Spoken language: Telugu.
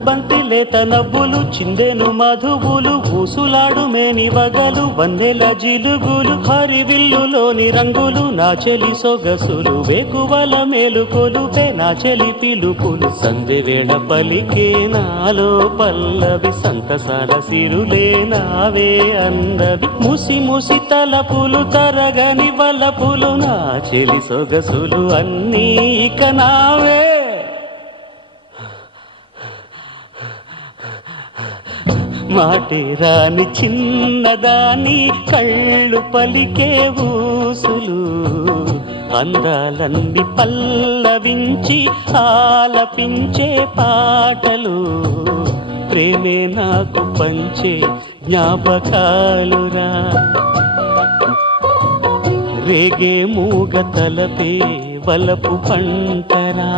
బంతి లేత నవ్వులు చిందెను మధువులు ఊసులాడు మేని వగలు వన్నెల జిలుగులు హరివిల్లులోని రంగులు నా చెలి సొగసులు వేకువల మేలుకొలుపే నా చెలి పిలుపులు సంధి వేళ పలికే నాలో పల్లవి సంతసాల సిరులే నావే అందవి ముసి ముసి తలపులు తరగని వలపులు నా చెలి సొగసులు అన్నీ ఇక నావే. మాటే రాని చిన్నదాని కళ్ళు పలికే ఊసులు అందాలన్నీ పల్లవించి ఆలపించే పాటలు ప్రేమే నాకు పంచే జ్ఞాపకాలురా రేగే మూగ తలపే వలపు పంటరా.